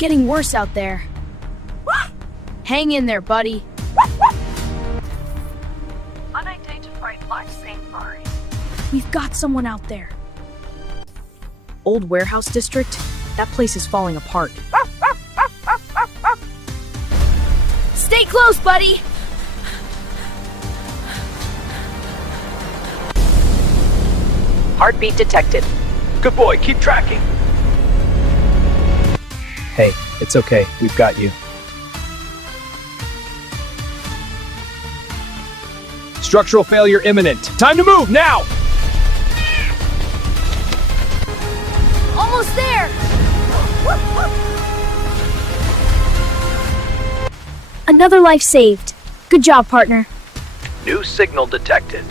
getting worse out there. Hang in there, buddy. Unidentified life safari. We've got someone out there. Old warehouse district? That place is falling apart. Stay close, buddy! Heartbeat detected. Good boy, keep tracking. Hey, it's okay. We've got you. Structural failure imminent. Time to move, now! Almost there! Another life saved. Good job, partner. New signal detected.